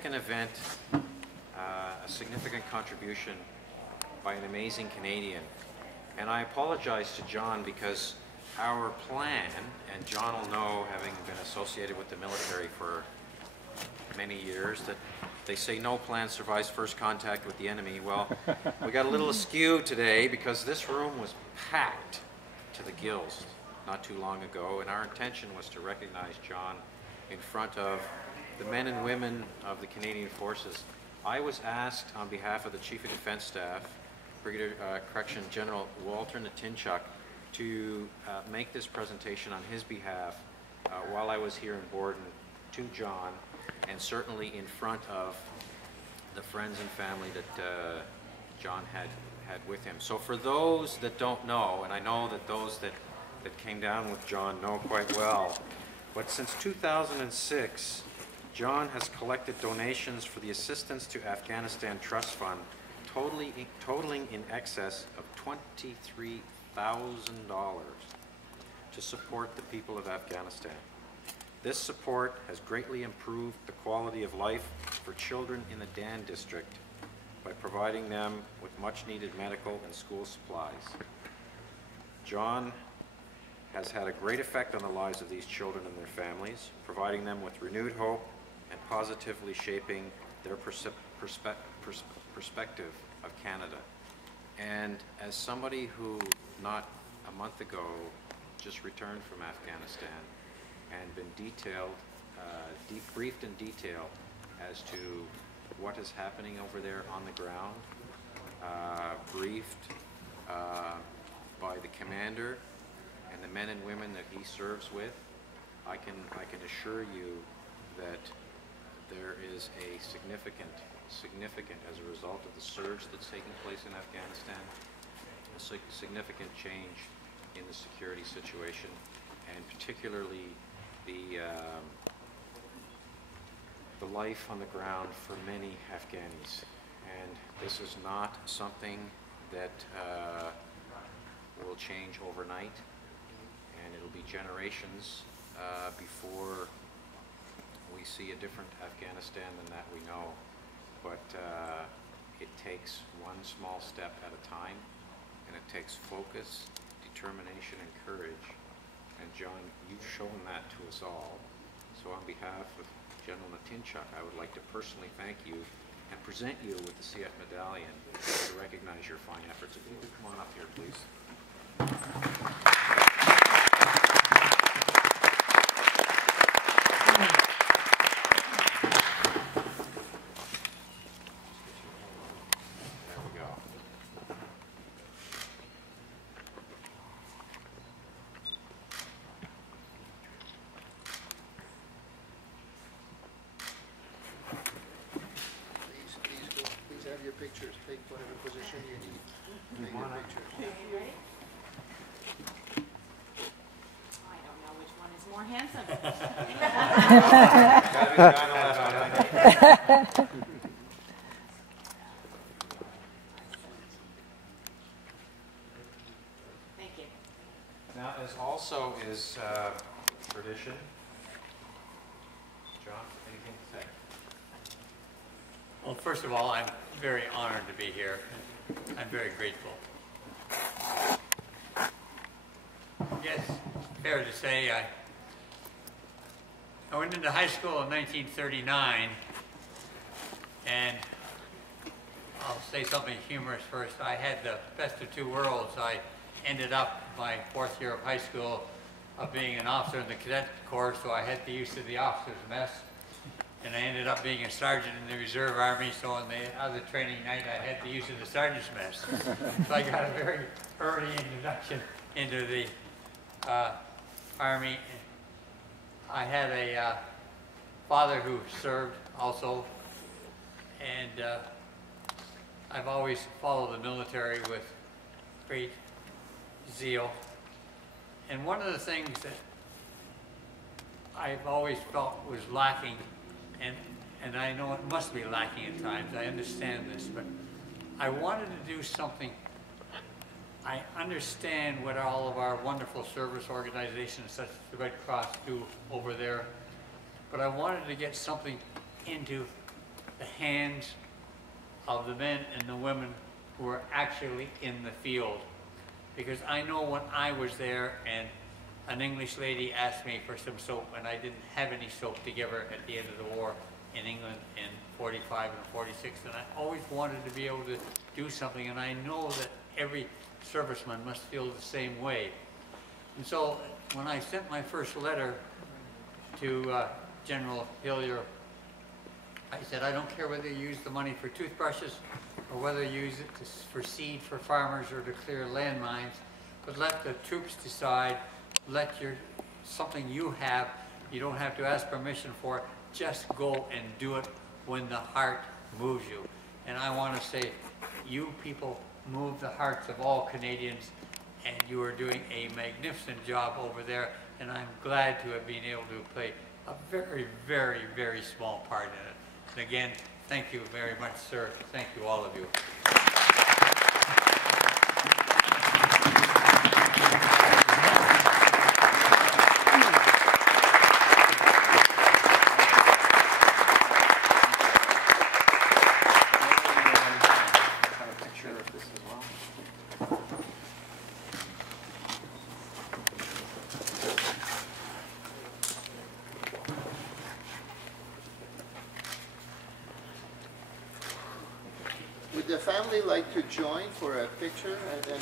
significant event, a significant contribution by an amazing Canadian. And I apologize to John because our plan, and John will know, having been associated with the military for many years, that they say no plan survives first contact with the enemy. Well, we got a little askew today because this room was packed to the gills not too long ago, and our intention was to recognize John in front of the men and women of the Canadian Forces. I was asked on behalf of the Chief of Defence Staff, Brigadier Correction General Walter Natinchuk, to make this presentation on his behalf while I was here in Borden to John, and certainly in front of the friends and family that John had with him. So for those that don't know, and I know that those that came down with John know quite well, but since 2006, John has collected donations for the Assistance to Afghanistan Trust Fund, totaling in excess of $23,000 to support the people of Afghanistan. This support has greatly improved the quality of life for children in the Dan district by providing them with much needed medical and school supplies. John has had a great effect on the lives of these children and their families, providing them with renewed hope and positively shaping their perspective of Canada. And as somebody who not a month ago just returned from Afghanistan and been briefed in detail as to what is happening over there on the ground, briefed by the commander and the men and women that he serves with, I can assure you that there is a significant, as a result of the surge that's taking place in Afghanistan, a significant change in the security situation, and particularly the life on the ground for many Afghanis. And this is not something that will change overnight, and it'll be generations before we see a different Afghanistan than that we know. But it takes one small step at a time, and it takes focus, determination, and courage. And John, you've shown that to us all. So on behalf of General Natinchuk, I would like to personally thank you and present you with the CF Medallion to recognize your fine efforts. If you could come on up here, please. Pictures. Take whatever position you need. Take your pictures. I don't know which one is more handsome. Thank you. Now, as also is tradition, John, anything to say? Well, first of all, I'm very honored to be here. I'm very grateful. Yes, fair to say, I went into high school in 1939, and I'll say something humorous first. I had the best of two worlds. I ended up my fourth year of high school of being an officer in the cadet corps, so I had the use of the officer's mess. And I ended up being a sergeant in the Reserve Army, so on the other training night I had the use of the sergeant's mess. So I got a very early introduction into the Army. I had a father who served also, and I've always followed the military with great zeal. And one of the things that I've always felt was lacking, and I know it must be lacking at times, I understand this, but I wanted to do something. I understand what all of our wonderful service organizations such as the Red Cross do over there, but I wanted to get something into the hands of the men and the women who are actually in the field. Because I know when I was there and an English lady asked me for some soap and I didn't have any soap to give her at the end of the war in England in 45 and 46, and I always wanted to be able to do something, and I know that every serviceman must feel the same way. And so when I sent my first letter to General Hillier, I said, I don't care whether you use the money for toothbrushes or whether you use it for seed for farmers or to clear landmines, but let the troops decide. Let something you have, you don't have to ask permission for it, just go and do it when the heart moves you. And I want to say, you people move the hearts of all Canadians, and you are doing a magnificent job over there, and I'm glad to have been able to play a very, very, very small part in it. And again, thank you very much, sir. Thank you, all of you. Would the family like to join for a picture? And then